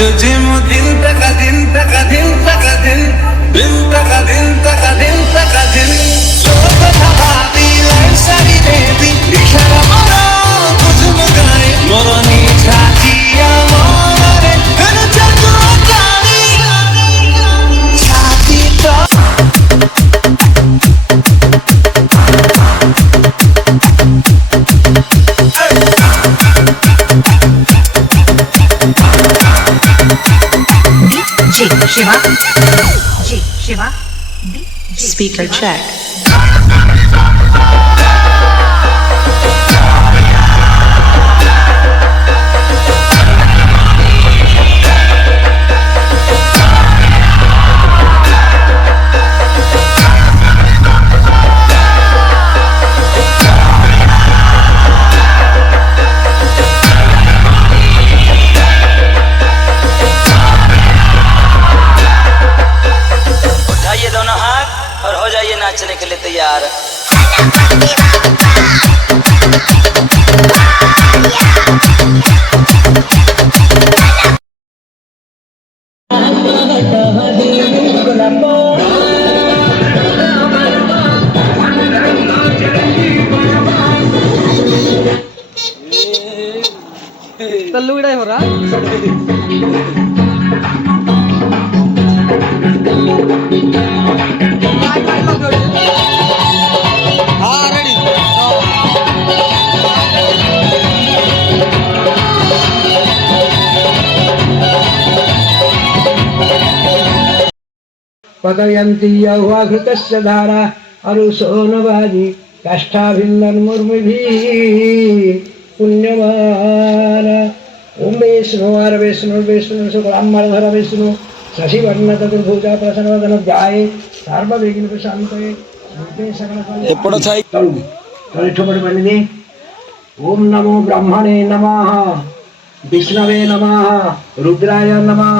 Gym दिन तक दिन तक दिन तक दिन दिन तक दिन तक दिन तक दिन लोग धमाती लाइन सारी देवी इशारा मारा कुछ मगाए मोरनी छातिया मारे फिर चलो जानी छाती तो Shiva. Shiva. Speaker check. नाचने के लिए तैयार। तल्लू इड़ा हो रहा पतयन्ति यौवाघृतस्य धारा अरुसोनवाजी काष्ठाभिन्नन्मुर्मिभिः पुण्यमान ओम विष्णु हर विष्णु विष्णु शुक्लाम्बरधर विष्णु शशिवर्ण चतुर्भुजा प्रसन्नवदन ध्याये सर्वविघ्न प्रशान्तये ఎప్పుడు సాయి ओम नमो ब्रह्मणे नमः विष्णवे नमः रुद्राय नमः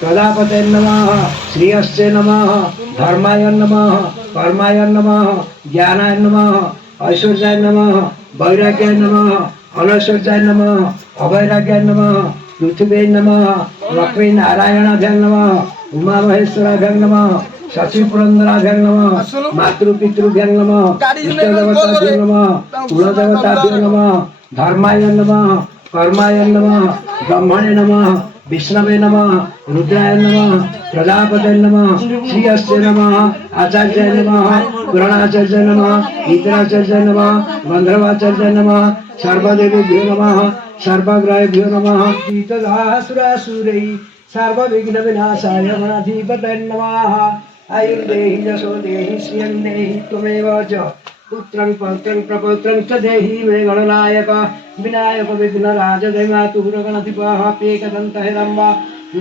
प्रजापते नमः श्रीयस्ये नमः धर्माय नमः कर्माय नमः ज्ञानाय नमः ऐश्वर्याय नमः वैराग्याय नमः अनैश्वर्याय नमः अवैराग्याय नमः पृथ्वी नमः लक्ष्मी नारायणाभ्यां नमः उमा महेश्वराभ्यां नमः शशि पुरंदराभ्यां नमः मातृपितृभ्यां नमः इष्टदेवताभ्यो नमः कुलदेवताभ्यो नमः धर्माय नमः कर्माय नमः ब्रह्मणे नमः विष्णवे नमः रुद्राय नमः प्रजापते नमः श्रीयस्ये नमः आचार्याय नमः पुराणाचार्याय नमः इतराचार्याय नमः गंधर्वाचार्याय नमः सर्वदेवेभ्यो नमः सर्वग्रहेभ्यो नमः शीतदासुरासुरैः सर्वविघ्नविनाशाय गणाधिपतये नमः आयुर्देहि यशो देहि श्रियं देहि त्वमेव च पुत्रं पौत्रं प्रपौत्रं च देहि मे गणनायक विनायक विघ्नराज मातुरगणधिपः पेकदन्तहिरम्बा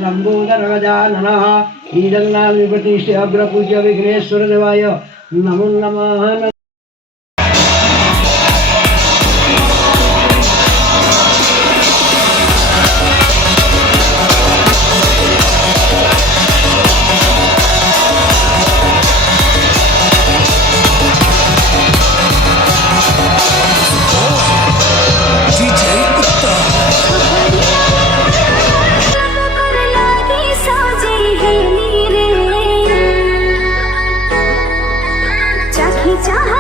लम्बोदरगजाननः हीरङ्गनाभिप्रतिष्ठे अग्रपूज्य विघ्नेश्वरदेवाय नमो नमः। चाहे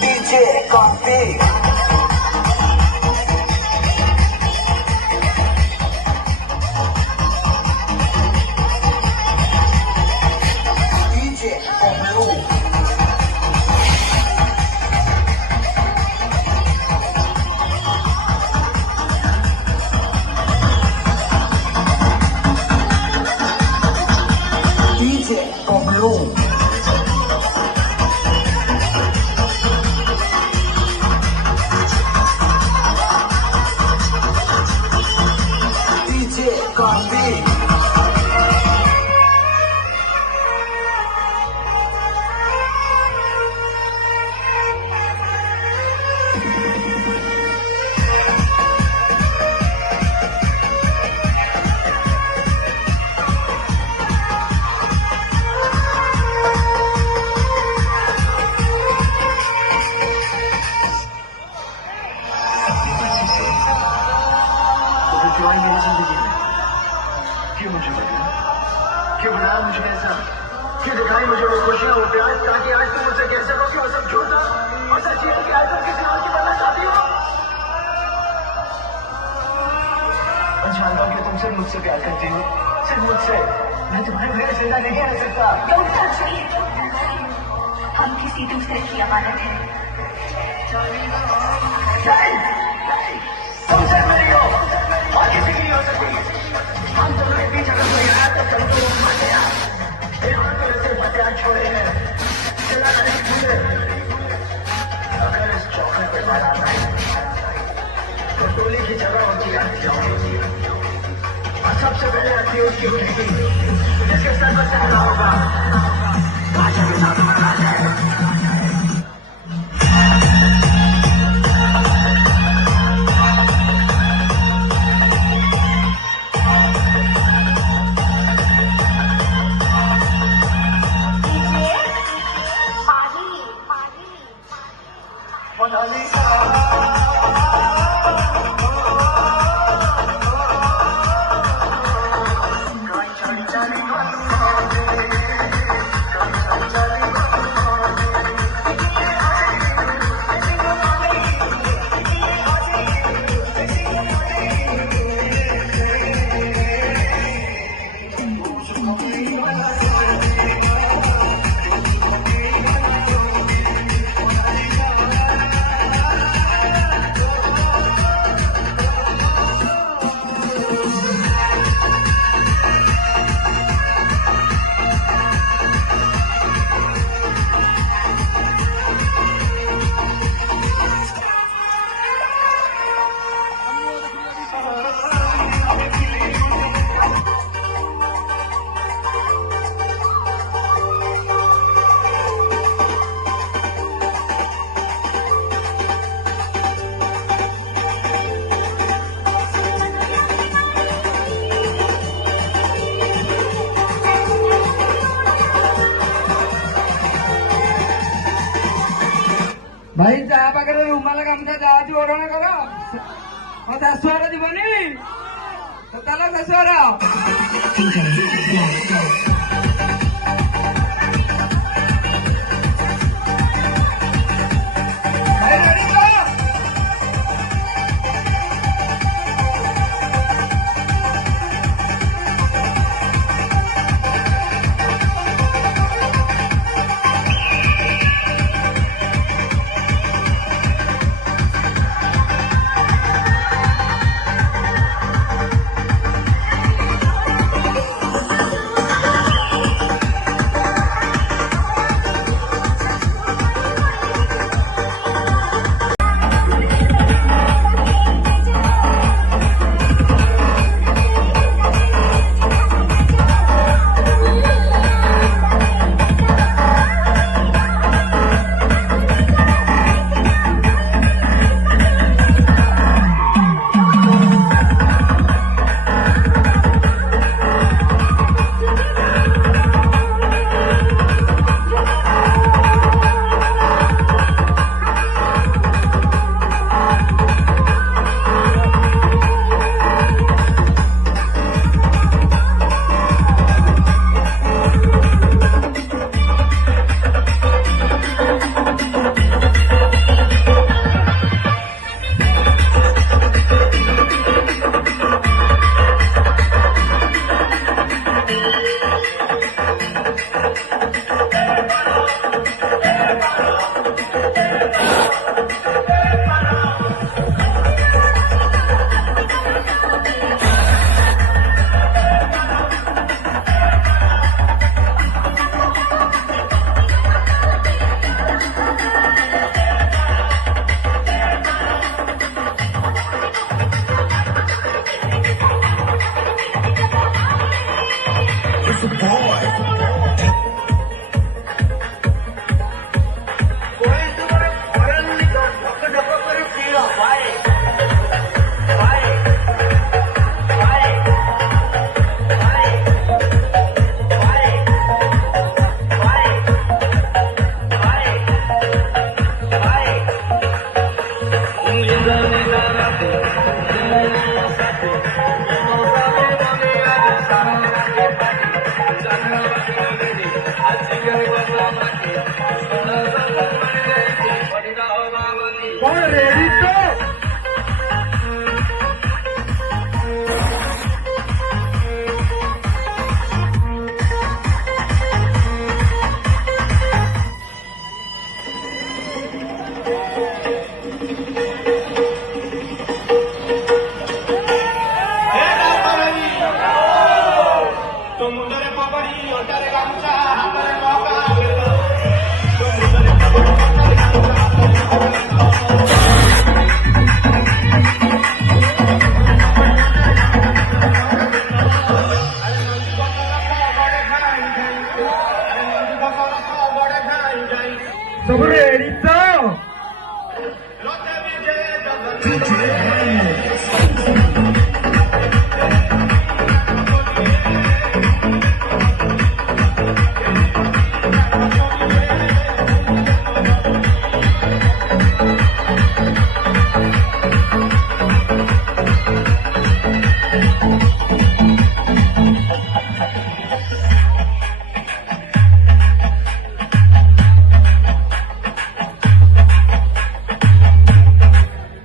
DJ Coffee. DJ Blue. DJ Blue. DJ Coffee. तो मेरी जिंदगी में क्यों मुझे बदला, क्यों बनाया मुझे ऐसा, क्यों दिखाई मुझे वो खुशियां वो प्यार, ताकि आज तुम मुझसे कह सको कि वो सब झूठ था और सच ये है कि आज तुम किसी और की बनना चाहती हो। मैं जानता हूँ कि तुम सिर्फ मुझसे प्यार करती हो, सिर्फ मुझसे। मैं तुम्हारे बगैर जिंदा नहीं रह सकता। हम किसी दूसरे की अमानत है। तुम सिर्फ मेरी हो और किसी की नहीं हो सकती। हम दोनों के बीच अगर कोई आया तो चलो तो मान लिया। तो सिर्फ हथियार छोड़े हैं, चला नहीं मुझे। अगर इस चौखट पे मारा है तो टोली की जगह होती है जाओगी और सबसे पहले आती है उसकी उठेगी जिसके सर पर से खड़ा होगा भाषा के साथ मारा जाए। भाई ତା ପାଖରେ ରୁମାଲ ଗାମୁଛା ଯାହା ଅଛି ଓଢ଼ଣା କର। ହଁ ଶାଶୁଘର ଯିବନି ତାହେଲେ ଶାଶୁଘର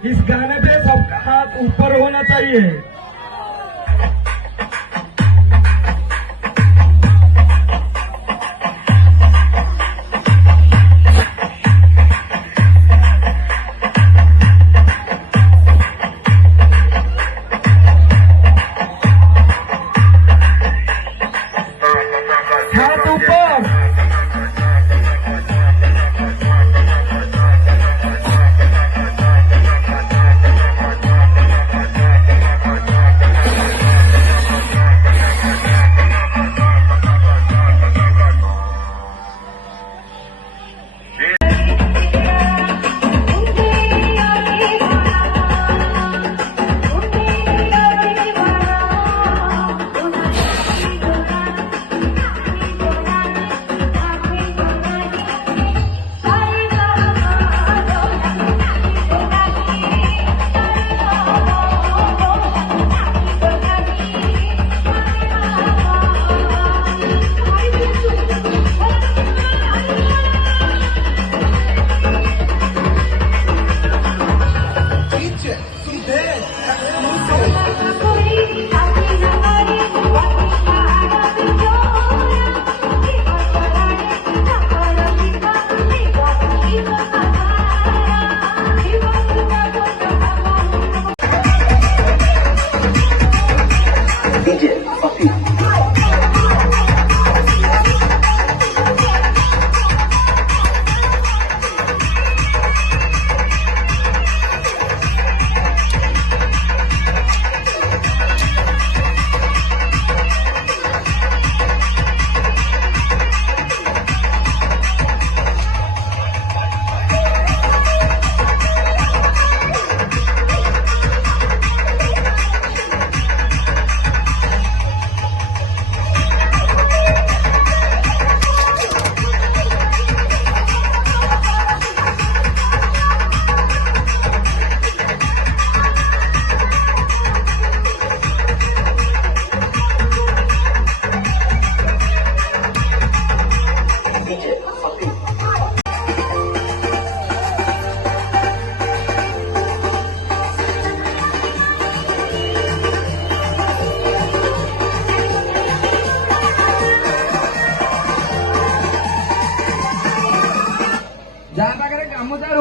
इस गाने पे सबका हाथ ऊपर होना चाहिए। हाथ ऊपर।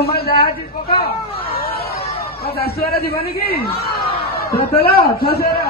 रुमाल जायची पका शाशुरा जीवानी की तो चलो शाशुरा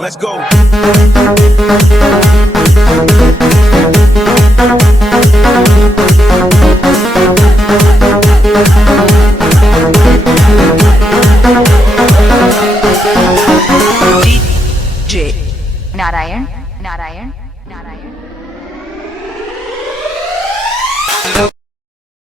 Let's go. DJ Narayan.